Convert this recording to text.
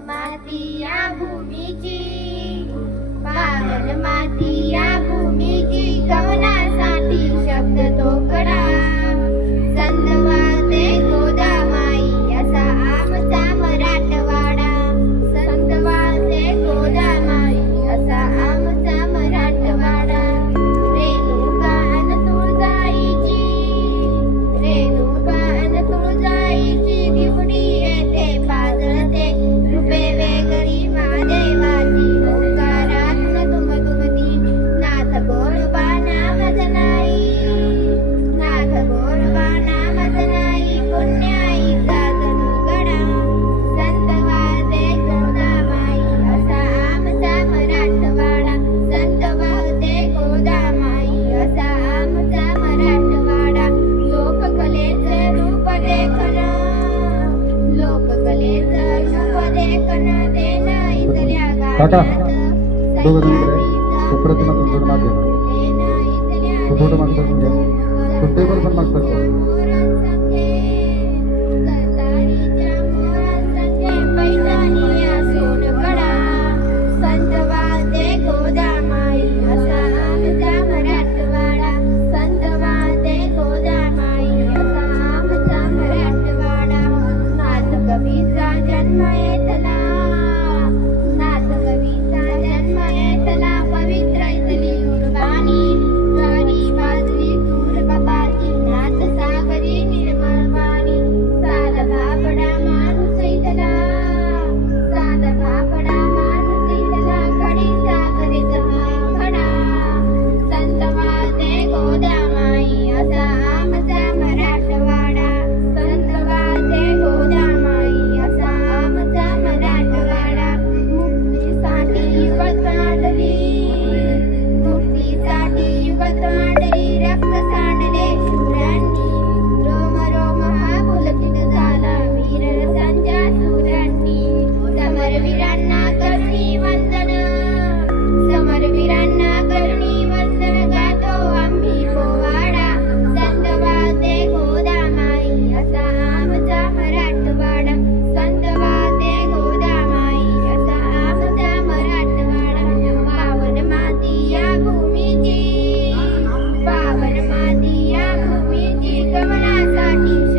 Mati yang bumi cing Pangan mati काका दोघं जण इकडे कपडे तुला तुमच्याकडे मागे तो फोटो मागतात तुमच्या कोणते पण पण मागतात जन्म येतला learning.